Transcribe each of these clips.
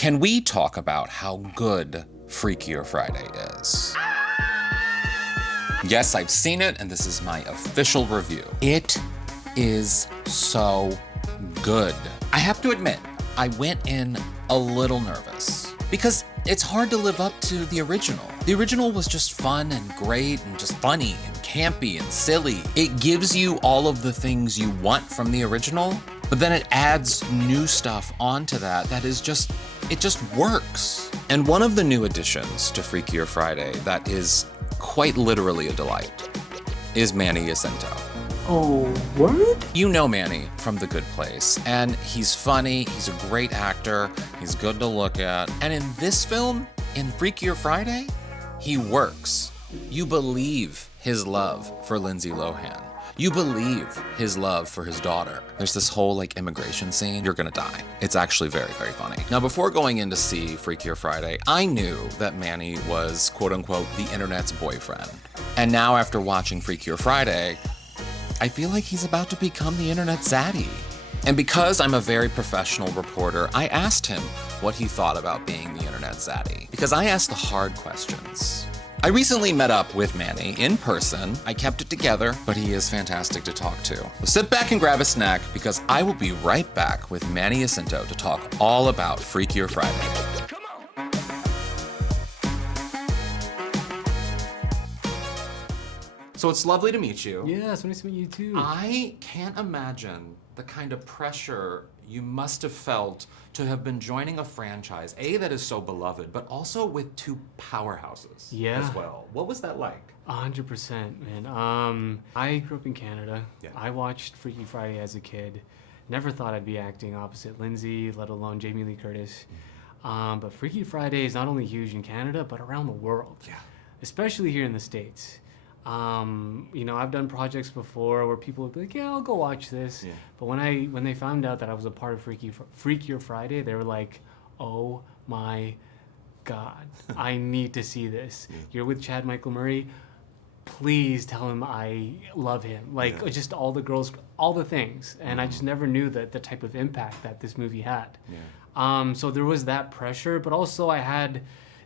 Can we talk about how good Freakier Friday is? Yes, I've seen it, and this is my official review. It is so good. I have to admit, I went in a little nervous because it's hard to live up to the original. The original was just fun and great and just funny and campy and silly. It gives you all of the things you want from the original, but then it adds new stuff onto that is just, it just works. And one of the new additions to Freakier Friday that is quite literally a delight is Manny Jacinto. Oh, what? You know Manny from The Good Place, and he's funny, he's a great actor, he's good to look at, and in this film, in Freakier Friday, he works. You believe his love for Lindsay Lohan. You believe his love for his daughter. There's this whole immigration scene. You're gonna die. It's actually very, very funny. Now, before going in to see Freakier Friday, I knew that Manny was quote unquote the internet's boyfriend. And now after watching Freakier Friday, I feel like he's about to become the internet's Zaddy. And because I'm a very professional reporter, I asked him what he thought about being the internet's Zaddy. Because I asked the hard questions. I recently met up with Manny in person. I kept it together, but he is fantastic to talk to. So sit back and grab a snack because I will be right back with Manny Jacinto to talk all about Freakier Friday. Come on. So it's lovely to meet you. Yeah, it's nice to meet you too. I can't imagine the kind of pressure you must have felt to have been joining a franchise, A, that is so beloved, but also with two powerhouses as well. What was that like? 100%, man. I grew up in Canada. Yeah. I watched Freaky Friday as a kid. Never thought I'd be acting opposite Lindsay, let alone Jamie Lee Curtis. But Freaky Friday is not only huge in Canada, but around the world. Yeah. Especially here in the States. I've done projects before where people would be like, yeah, I'll go watch this. Yeah. But when they found out that I was a part of Freakier Friday, they were like, oh my God, I need to see this. Yeah. You're with Chad Michael Murray. Please tell him I love him. Just all the girls, all the things. And I just never knew that the type of impact that this movie had. Yeah. So there was that pressure, but also I had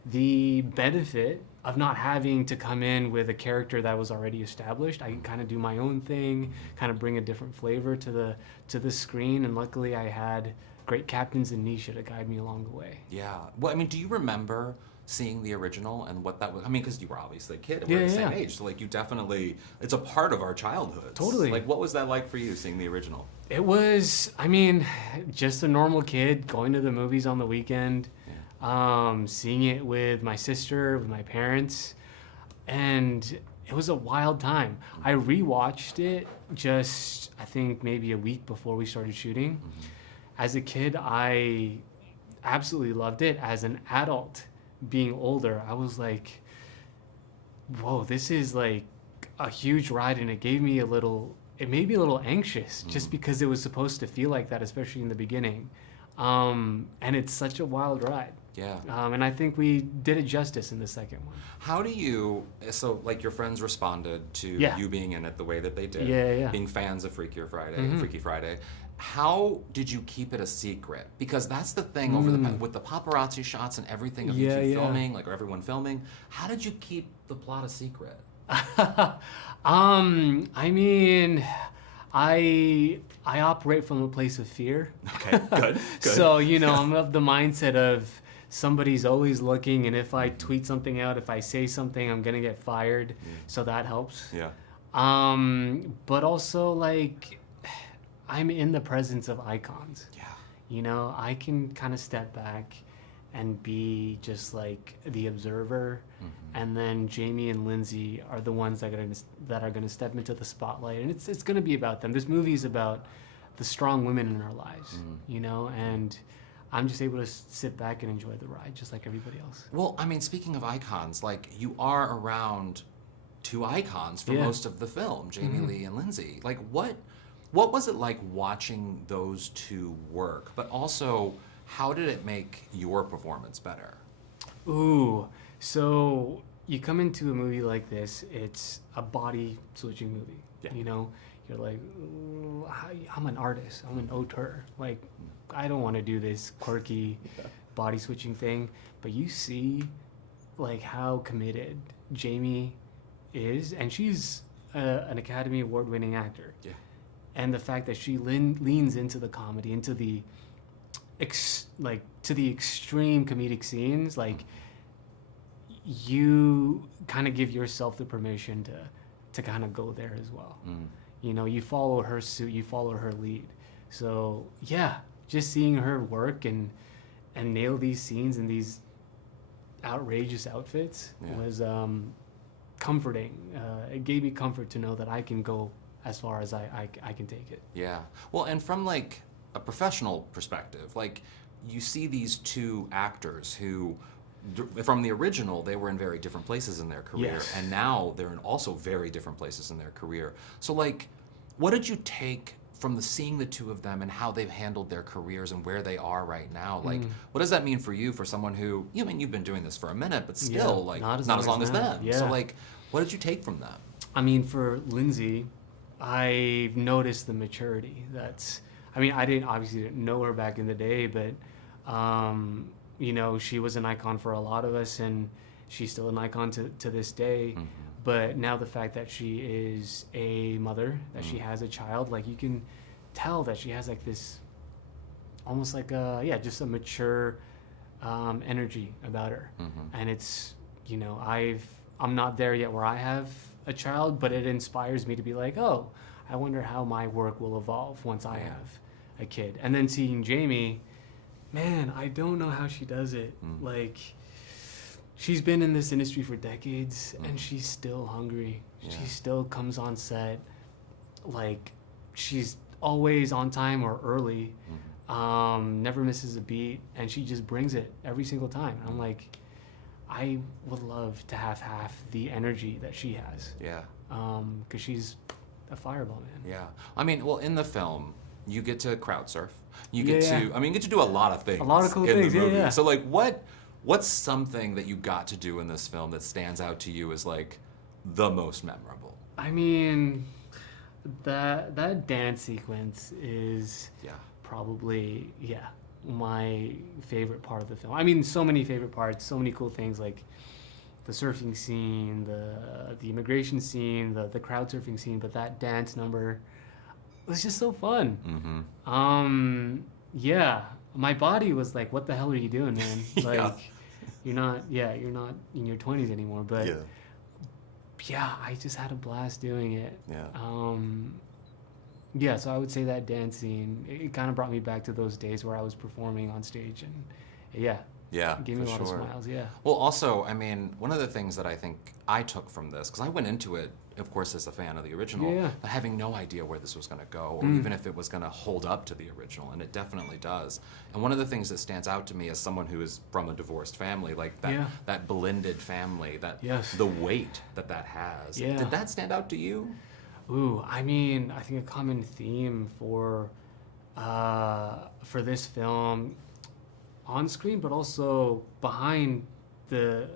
the benefit of not having to come in with a character that was already established. I can kind of do my own thing, kind of bring a different flavor to the screen, and luckily I had great captains in Nisha to guide me along the way. Yeah. Well, do you remember seeing the original and what that was? Because you were obviously a kid and we're the same age, so you definitely, it's a part of our childhood. Totally. What was that like for you, seeing the original? It was, just a normal kid going to the movies on the weekend. Seeing it with my sister, with my parents, and it was a wild time. I rewatched it just, I think, maybe a week before we started shooting. Mm-hmm. As a kid, I absolutely loved it. As an adult, being older, I was like, whoa, this is like a huge ride, and it made me a little anxious, just because it was supposed to feel like that, especially in the beginning. And it's such a wild ride. Yeah. And I think we did it justice in the second one. How do you, your friends responded to you being in it the way that they did, being fans of Freakier Friday, Freaky Friday. How did you keep it a secret? Because that's the thing with the paparazzi shots and everything of you two filming, or everyone filming. How did you keep the plot a secret? I operate from a place of fear. Okay, good. So, I'm of the mindset of somebody's always looking, and if I tweet something out, if I say something, I'm going to get fired. So that helps. Yeah. But also, I'm in the presence of icons. Yeah. I can kind of step back and be just the observer, and then Jamie and Lindsay are the ones that are going to step into the spotlight, and it's going to be about them. This movie is about the strong women in our lives, and I'm just able to sit back and enjoy the ride just like everybody else. Well, speaking of icons, you are around two icons for most of the film, Jamie Lee and Lindsay. What was it like watching those two work, but also how did it make your performance better? Ooh, so you come into a movie like this, it's a body switching movie. Yeah. You're like, I'm an artist, I'm an auteur. I don't want to do this quirky body switching thing, but you see like how committed Jamie is, and she's an Academy Award winning actor. Yeah. And the fact that she leans into the comedy, into the to the extreme comedic scenes, like you kind of give yourself the permission to kind of go there as well. You know, you follow her suit, you follow her lead. So yeah, just seeing her work and nail these scenes in these outrageous outfits was comforting. It gave me comfort to know that I can go as far as I can take it. Yeah. Well, and from like a professional perspective, like you see these two actors who, from the original, they were in very different places in their career, and now they're in also very different places in their career. So like, what did you take from seeing the two of them and how they've handled their careers and where they are right now? Like, what does that mean for you, for someone who, I mean, you've been doing this for a minute, but still, like, not as long as them. Yeah. So like, what did you take from them? I mean, for Lindsay, I've noticed the maturity. I didn't know her back in the day, but you know, she was an icon for a lot of us, and she's still an icon to this day. But now the fact that she is a mother, that she has a child, like you can tell that she has like this, almost like just a mature energy about her. And it's, you know, I'm not there yet where I have a child, but it inspires me to be like, oh, I wonder how my work will evolve once I have a kid. And then seeing Jamie, man, I don't know how she does it. Like, she's been in this industry for decades, and she's still hungry. She still comes on set. Like, she's always on time or early, never misses a beat, and she just brings it every single time. And I'm like, I would love to have half the energy that she has. Yeah. Because she's a fireball, man. Yeah. I mean, well, in the film, you get to crowd surf. You get to do a lot of things. A lot of cool in things, the movie. yeah. So, like, what's something that you got to do in this film that stands out to you as, like, the most memorable? I mean, that dance sequence is probably, my favorite part of the film. I mean, so many favorite parts, so many cool things, like the surfing scene, the immigration scene, the crowd surfing scene, but that dance number was just so fun. My body was like, what the hell are you doing, man? Like, you're not in your 20s anymore, but I just had a blast doing it. So I would say that dance scene, it kind of brought me back to those days where I was performing on stage, and it gave me a lot of smiles. Well, also, I mean, one of the things that I think I took from this, because I went into it, of course, as a fan of the original, but having no idea where this was going to go, or even if it was going to hold up to the original, and it definitely does. And one of the things that stands out to me as someone who is from a divorced family, like that blended family, the weight that has. Did that stand out to you? Ooh, I mean, I think a common theme for this film, on screen, but also behind the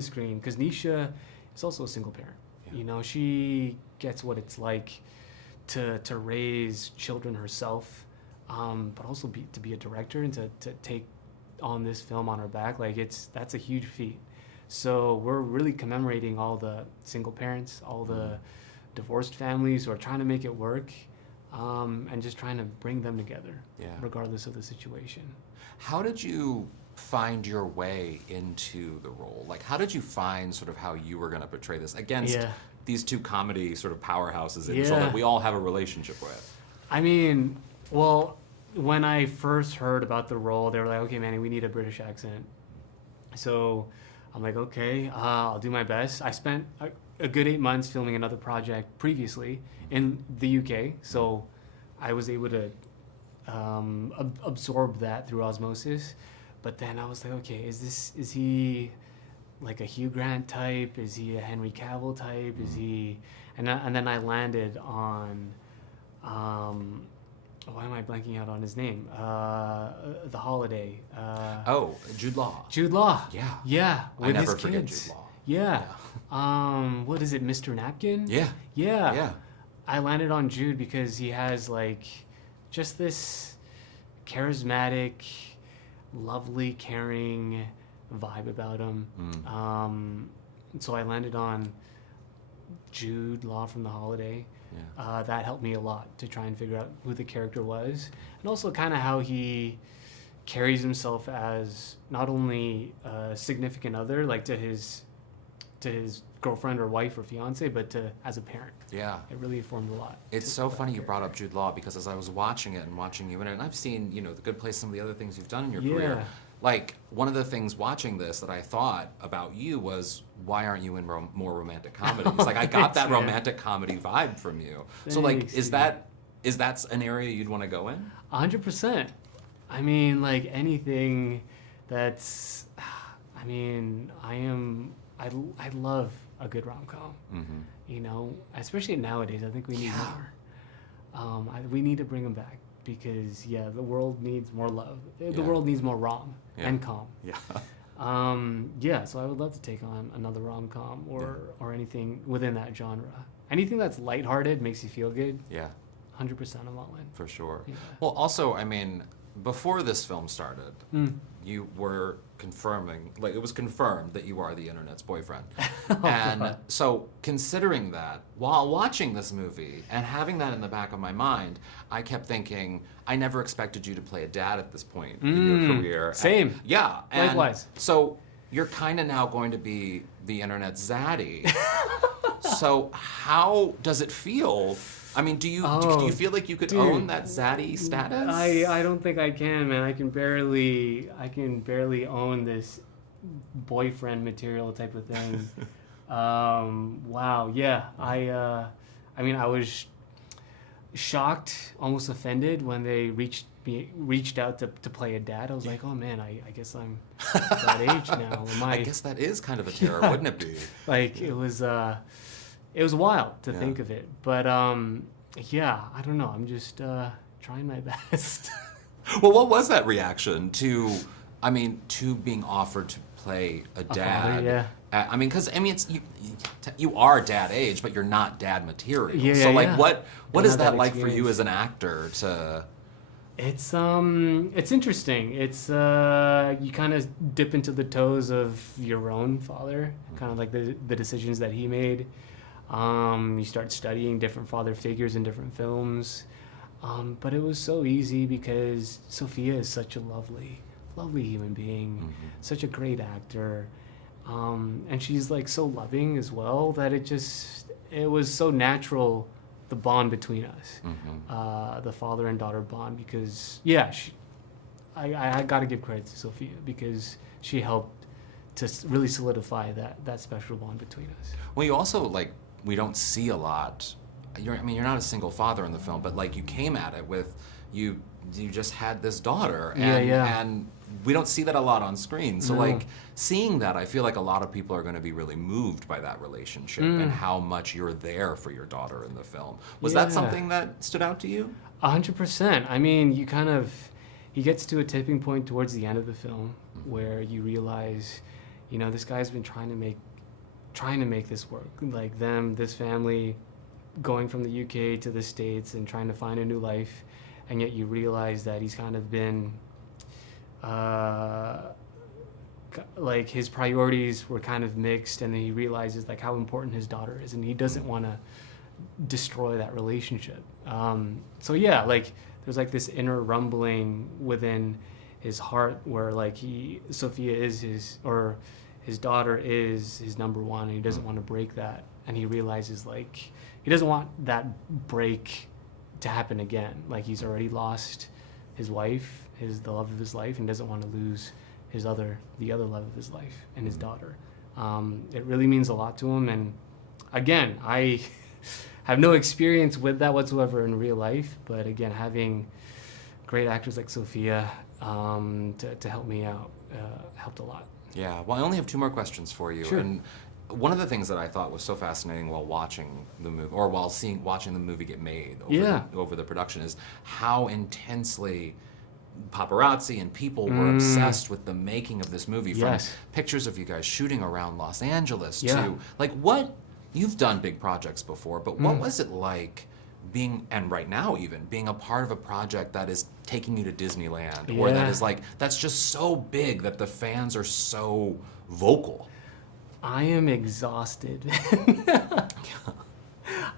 screen, because Nisha is also a single parent. You know, she gets what it's like to raise children herself, but also to be a director and to take on this film on her back. Like, that's a huge feat. So we're really commemorating all the single parents, all the divorced families who are trying to make it work, and just trying to bring them together, regardless of the situation. How did you find your way into the role? Like, how did you find sort of how you were going to portray this against these two comedy sort of powerhouses that we all have a relationship with? I mean, well, when I first heard about the role, they were like, okay, Manny, we need a British accent. So I'm like, okay, I'll do my best. I spent a good 8 months filming another project previously in the UK, so I was able to absorb that through osmosis. But then I was like, okay, is he like a Hugh Grant type? Is he a Henry Cavill type? Is he? And then I landed on, why am I blanking out on his name? The Holiday. Jude Law. Jude Law. Yeah. With I never his forget kids. Jude Law. Yeah. What is it, Mr. Napkin? Yeah. I landed on Jude because he has like just this charismatic, lovely, caring vibe about him. So I landed on Jude Law from The Holiday. Yeah. That helped me a lot to try and figure out who the character was, and also kind of how he carries himself as not only a significant other, like to his girlfriend or wife or fiance, but as a parent. Yeah. It really informed a lot. It's so funny you brought up Jude Law, because as I was watching it and watching you in it, and I've seen, The Good Place, some of the other things you've done in your career. Like, one of the things watching this that I thought about you was, why aren't you in more romantic comedies? Like, I got that romantic comedy vibe from you. So, like, is that an area you'd want to go in? 100%. I mean, like, anything that's, I mean, I love a good rom-com. Especially nowadays. I think we need more. We need to bring them back. Because the world needs more love. The world needs more rom and com. So I would love to take on another rom-com or anything within that genre. Anything that's lighthearted, makes you feel good. 100% I'm all in. For sure. Well, also, I mean, before this film started, you were confirming, like, it was confirmed that you are the internet's boyfriend. And so, considering that, while watching this movie and having that in the back of my mind, I kept thinking, I never expected you to play a dad at this point in your career. Same. And likewise. So, you're kind of now going to be the internet's Zaddy. So, how does it feel? I mean, do you feel like you could own that Zaddy status? I don't think I can, man. I can barely own this boyfriend material type of thing. Wow, yeah. I mean, I was shocked, almost offended when they reached out to play a dad. I was like, oh man, I guess I'm that age now. I guess that is kind of a terror, wouldn't it be? Like, it was wild to think of it, but I don't know. I'm just trying my best. Well, what was that reaction to being offered to play a dad? Father, I mean, because it's you are dad age, but you're not dad material. So, like, what is that like for you as an actor to? It's interesting. It's you kind of dip into the toes of your own father, kind of like the decisions that he made. You start studying different father figures in different films. But it was so easy because Sophia is such a lovely human being, such a great actor. And she's like so loving as well that it was so natural, the bond between us, the father and daughter bond, because I got to give credit to Sophia because she helped to really solidify that special bond between us. Well, you also, like, we don't see a lot. You're not a single father in the film, but like you came at it with you just had this daughter, and we don't see that a lot on screen. So like seeing that, I feel like a lot of people are going to be really moved by that relationship and how much you're there for your daughter in the film. Was that something that stood out to you? 100%. I mean, he gets to a tipping point towards the end of the film where you realize, this guy's been trying to make this work. Like this family going from the UK to the States and trying to find a new life, and yet you realize that he's kind of been like his priorities were kind of mixed, and then he realizes like how important his daughter is, and he doesn't want to destroy that relationship. So yeah, like there's like this inner rumbling within his heart where like Sophia is his daughter is his number one, and he doesn't want to break that, and he realizes like he doesn't want that break to happen again. Like he's already lost his wife, the love of his life, and doesn't want to lose the other love of his life and his daughter. It really means a lot to him, and again, I have no experience with that whatsoever in real life, but again, having great actors like Sophia to help me out helped a lot. Yeah, well, I only have 2 more questions for you. Sure. And one of the things that I thought was so fascinating while watching the movie, or while watching the movie get made over the production, is how intensely paparazzi and people were obsessed with the making of this movie. From pictures of you guys shooting around Los Angeles to, like, you've done big projects before, but what was it like and right now even, being a part of a project that is taking you to Disneyland, or that is like, that's just so big that the fans are so vocal. I am exhausted.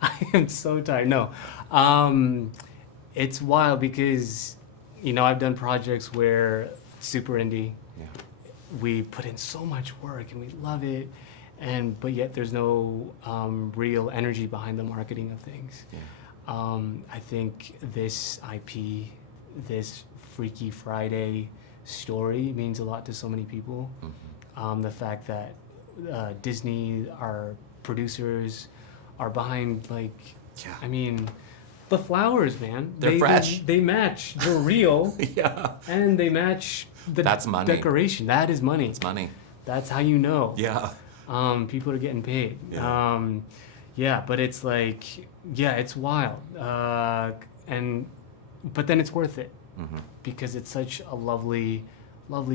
I am so tired. No, it's wild because, I've done projects where super indie. Yeah. We put in so much work and we love it, but yet there's no real energy behind the marketing of things. Yeah. I think this IP, this Freaky Friday story means a lot to so many people. The fact that Disney, our producers, are behind, the flowers, man. They're fresh. They match. They're real. Yeah. And they match the That's money. decoration. That is money. It's money. That's how you know. Yeah. People are getting paid. Yeah. But it's it's wild. But then it's worth it because it's such a lovely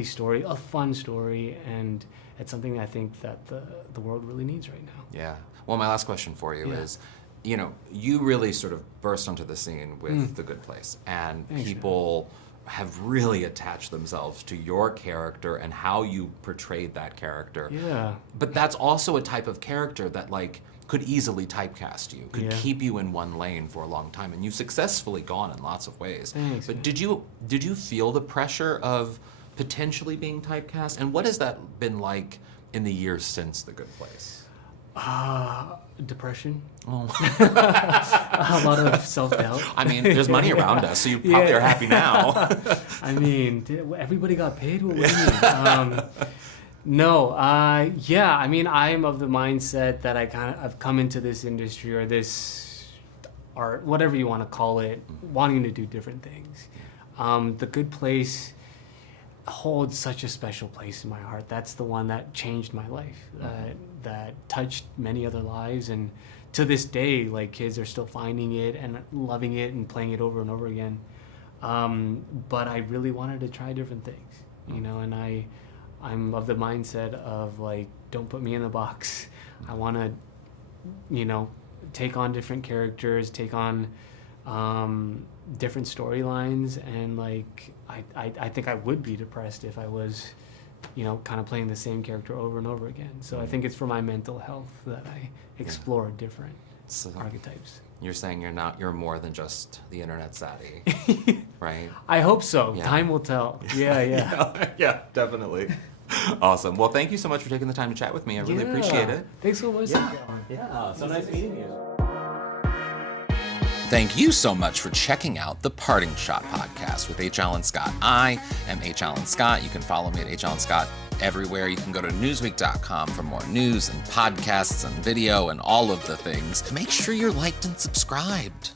story, a fun story, and it's something that I think that the world really needs right now. Yeah. Well, my last question for you is, you really sort of burst onto the scene with The Good Place, and people have really attached themselves to your character and how you portrayed that character. Yeah. But that's also a type of character that could easily typecast you, could keep you in one lane for a long time, and you've successfully gone in lots of ways. Thanks, but man. did you feel the pressure of potentially being typecast, and what has that been like in the years since The Good Place? Depression. Oh. A lot of self-doubt. I mean, there's money around us, so you probably are happy now. I mean, everybody got paid? What do you mean? No, I mean, I'm of the mindset that I've come into this industry or this art, whatever you want to call it, wanting to do different things. The Good Place holds such a special place in my heart. That's the one that changed my life, that touched many other lives, and to this day, kids are still finding it and loving it and playing it over and over again. But I really wanted to try different things, and I'm of the mindset of don't put me in a box. I want to, take on different characters, take on different storylines, and I think I would be depressed if I was, kind of playing the same character over and over again. So I think it's for my mental health that I explore different archetypes. You're saying you're more than just the internet Zaddy, right? I hope so. Yeah. Time will tell. Yeah. Yeah, definitely. Awesome. Well, thank you so much for taking the time to chat with me. I really appreciate it. Thanks so much. Yeah, so nice meeting you. Thank you so much for checking out the Parting Shot podcast with H. Alan Scott. I am H. Alan Scott. You can follow me at H. Alan Scott everywhere. You can go to Newsweek.com for more news and podcasts and video and all of the things. Make sure you're liked and subscribed.